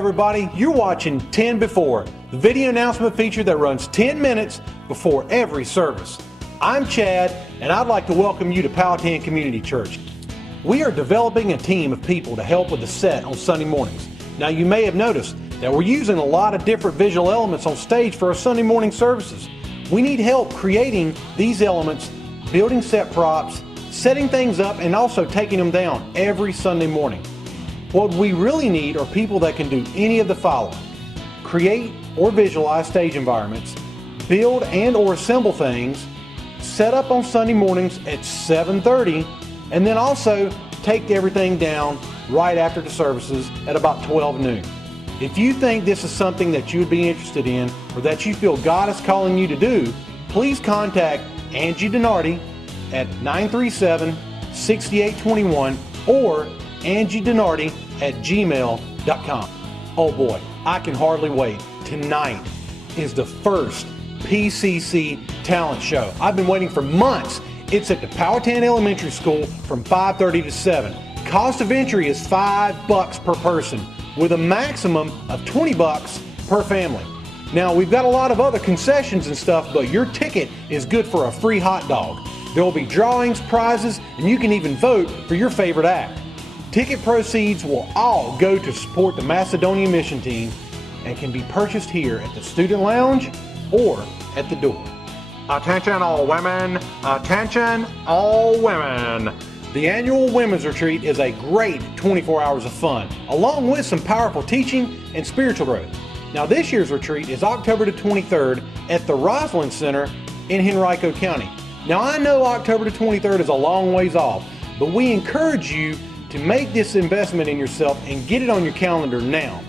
everybody, you're watching 10 Before, the video announcement feature that runs 10 minutes before every service. I'm Chad, and I'd like to welcome you to Powhatan Community Church. We are developing a team of people to help with the set on Sunday mornings. Now you may have noticed that we're using a lot of different visual elements on stage for our Sunday morning services. We need help creating these elements, building set props, setting things up, and also taking them down every Sunday morning. What we really need are people that can do any of the following: create or visualize stage environments, build and or assemble things, set up on Sunday mornings at 7:30, and then also take everything down right after the services at about 12 noon. If you think this is something that you would be interested in or that you feel God is calling you to do, please contact Angie Denardi at 937-6821 or angiedenardi@gmail.com. Oh boy, I can hardly wait. Tonight is the first PCC talent show. I've been waiting for months. It's at the Powhatan Elementary School from 5:30 to 7. Cost of entry is $5 per person with a maximum of $20 per family. Now we've got a lot of other concessions and stuff, but your ticket is good for a free hot dog. There will be drawings, prizes, and you can even vote for your favorite act. Ticket proceeds will all go to support the Macedonian mission team and can be purchased here at the student lounge or at the door. Attention all women, attention all women. The annual Women's Retreat is a great 24 hours of fun, along with some powerful teaching and spiritual growth. Now this year's retreat is October the 23rd at the Roslyn Center in Henrico County. Now I know October the 23rd is a long ways off, but we encourage you to make this investment in yourself and get it on your calendar now.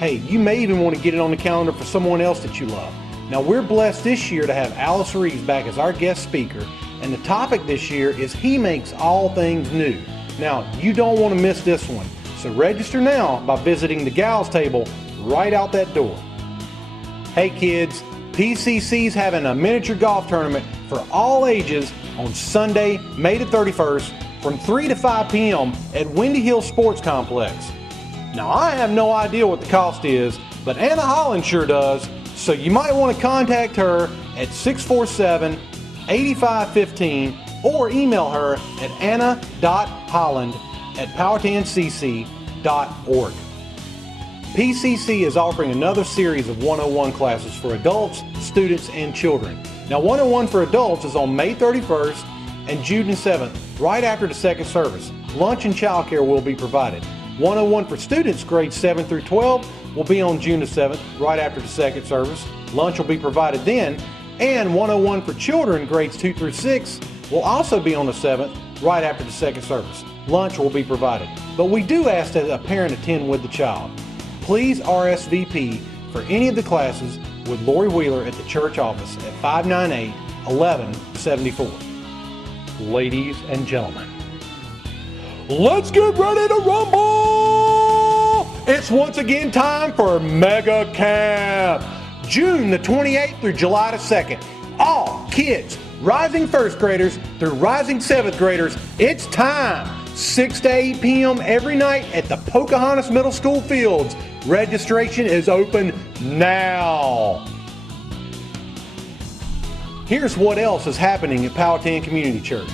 Hey, you may even want to get it on the calendar for someone else that you love. Now we're blessed this year to have Alice Reeves back as our guest speaker, and the topic this year is He Makes All Things New. Now you don't want to miss this one, so register now by visiting the gals table right out that door. Hey kids, PCC's having a miniature golf tournament for all ages on Sunday, May the 31st from 3 to 5 p.m. at Windy Hill Sports Complex. Now I have no idea what the cost is, but Anna Holland sure does, so you might want to contact her at 647-8515 or email her at anna.holland@powhatancc.org. PCC is offering another series of 101 classes for adults, students, and children. Now 101 for adults is on May 31st and June 7th, right after the second service. Lunch and childcare will be provided. 101 for students grades 7 through 12 will be on June 7th, right after the second service. Lunch will be provided then. And 101 for children grades 2 through 6 will also be on the 7th, right after the second service. Lunch will be provided. But we do ask that a parent attend with the child. Please RSVP for any of the classes with Lori Wheeler at the church office at 598-1174. Ladies and gentlemen, let's get ready to rumble! It's once again time for Mega Camp. June the 28th through July the 2nd. All kids, rising first graders through rising seventh graders, it's time. 6 to 8 p.m. every night at the Pocahontas Middle School fields. Registration is open now. Here's what else is happening at Powhatan Community Church.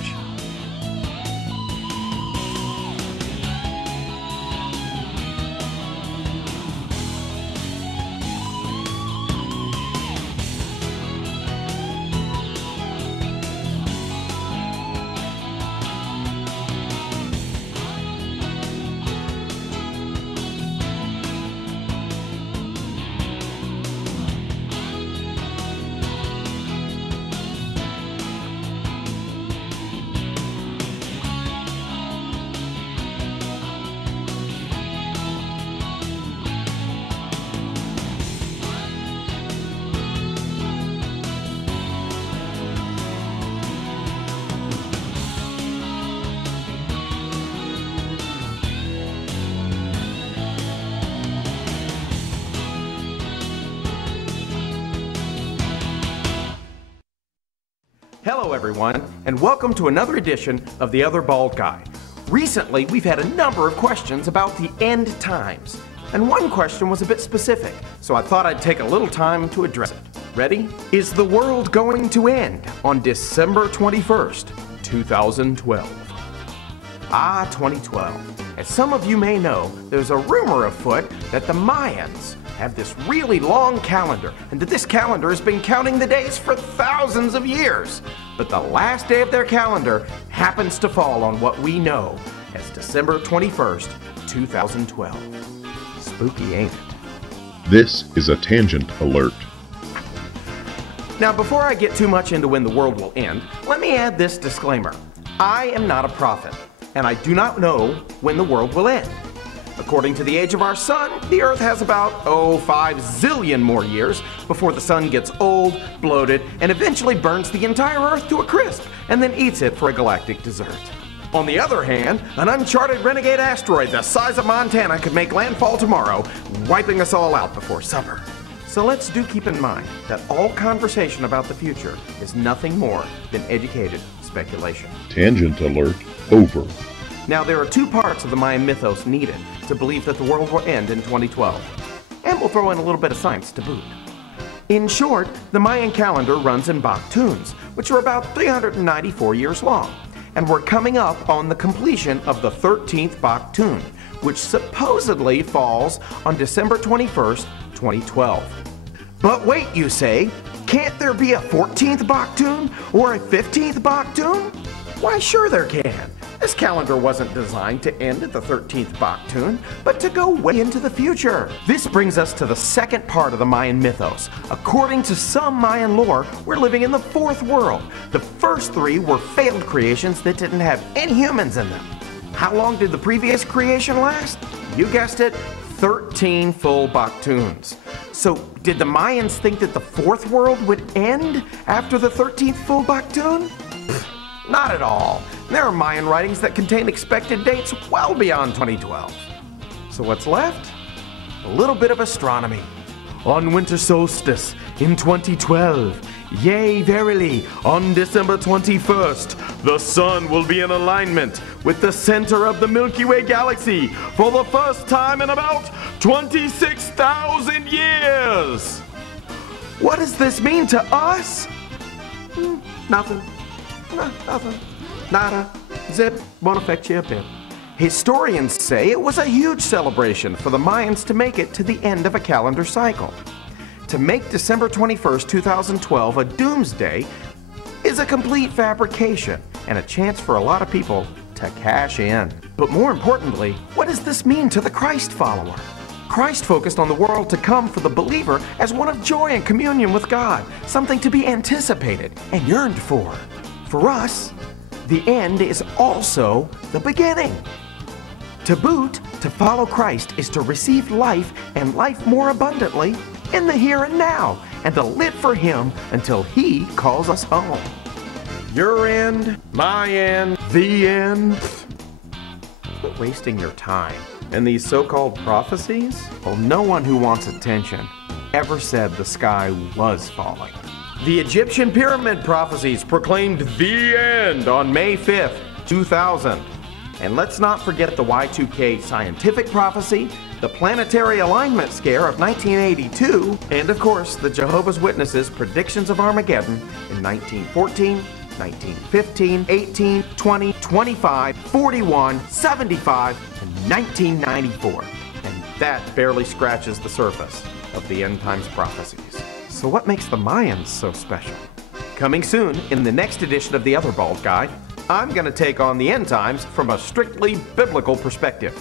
Hello everyone, and welcome to another edition of The Other Bald Guy. Recently, we've had a number of questions about the end times. and one question was a bit specific, so I thought I'd take a little time to address it. Ready? Is the world going to end on December 21st, 2012? Ah, 2012. As some of you may know, there's a rumor afoot that the Mayans have this really long calendar, and that this calendar has been counting the days for thousands of years. But the last day of their calendar happens to fall on what we know as December 21st, 2012. Spooky, ain't it? This is a tangent alert. Now, before I get too much into when the world will end, let me add this disclaimer. I am not a prophet, and I do not know when the world will end. According to the age of our sun, the Earth has about, 5 zillion more years before the sun gets old, bloated, and eventually burns the entire Earth to a crisp, and then eats it for a galactic dessert. On the other hand, an uncharted renegade asteroid the size of Montana could make landfall tomorrow, wiping us all out before supper. So let's do keep in mind that all conversation about the future is nothing more than educated speculation. Tangent alert over. Now, there are two parts of the Mayan mythos needed to believe that the world will end in 2012. And we'll throw in a little bit of science to boot. In short, the Mayan calendar runs in Baktuns, which are about 394 years long. And we're coming up on the completion of the 13th Baktun, which supposedly falls on December 21st, 2012. But wait, you say, can't there be a 14th Baktun or a 15th Baktun? Why, sure there can. This calendar wasn't designed to end at the 13th Baktun, but to go way into the future. This brings us to the second part of the Mayan mythos. According to some Mayan lore, we're living in the fourth world. The first three were failed creations that didn't have any humans in them. How long did the previous creation last? You guessed it, 13 full Baktuns. So did the Mayans think that the fourth world would end after the 13th full Baktun? Not at all. There are Mayan writings that contain expected dates well beyond 2012. So what's left? A little bit of astronomy. On winter solstice in 2012, yea, verily, on December 21st, the sun will be in alignment with the center of the Milky Way galaxy for the first time in about 26,000 years. What does this mean to us? Nothing. Nothing. Nada. Zip. Won't affect you a bit. Historians say it was a huge celebration for the Mayans to make it to the end of a calendar cycle. To make December 21st, 2012 a doomsday is a complete fabrication and a chance for a lot of people to cash in. But more importantly, what does this mean to the Christ follower? Christ focused on the world to come for the believer as one of joy and communion with God, something to be anticipated and yearned for. For us, the end is also the beginning. To boot, to follow Christ is to receive life and life more abundantly in the here and now, and to live for Him until He calls us home. Your end, my end, the end. Quit wasting your time. And these so-called prophecies? Well, no one who wants attention ever said the sky was falling. The Egyptian pyramid prophecies proclaimed the end on May 5th, 2000. And let's not forget the Y2K scientific prophecy, the planetary alignment scare of 1982, and of course the Jehovah's Witnesses' predictions of Armageddon in 1914, 1915, 18, 20, 25, 41, 75, and 1994. And that barely scratches the surface of the end times prophecies. So what makes the Mayans so special? Coming soon in the next edition of The Other Bald Guy, I'm going to take on the end times from a strictly biblical perspective.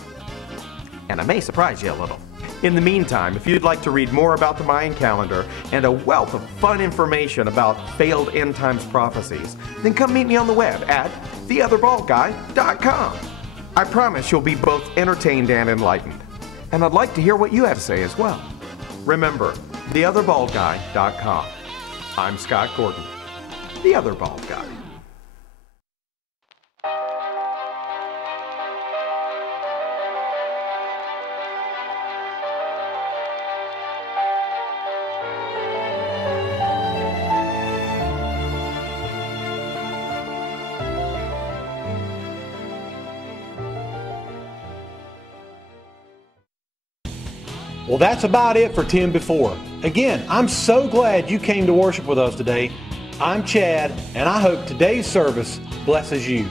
And I may surprise you a little. In the meantime, if you'd like to read more about the Mayan calendar and a wealth of fun information about failed end times prophecies, then come meet me on the web at theotherbaldguy.com. I promise you'll be both entertained and enlightened. And I'd like to hear what you have to say as well. Remember, theotherbaldguy.com. I'm Scott Gordon, the Other Bald Guy. Well, that's about it for 10 Before. Again, I'm so glad you came to worship with us today. I'm Chad, and I hope today's service blesses you.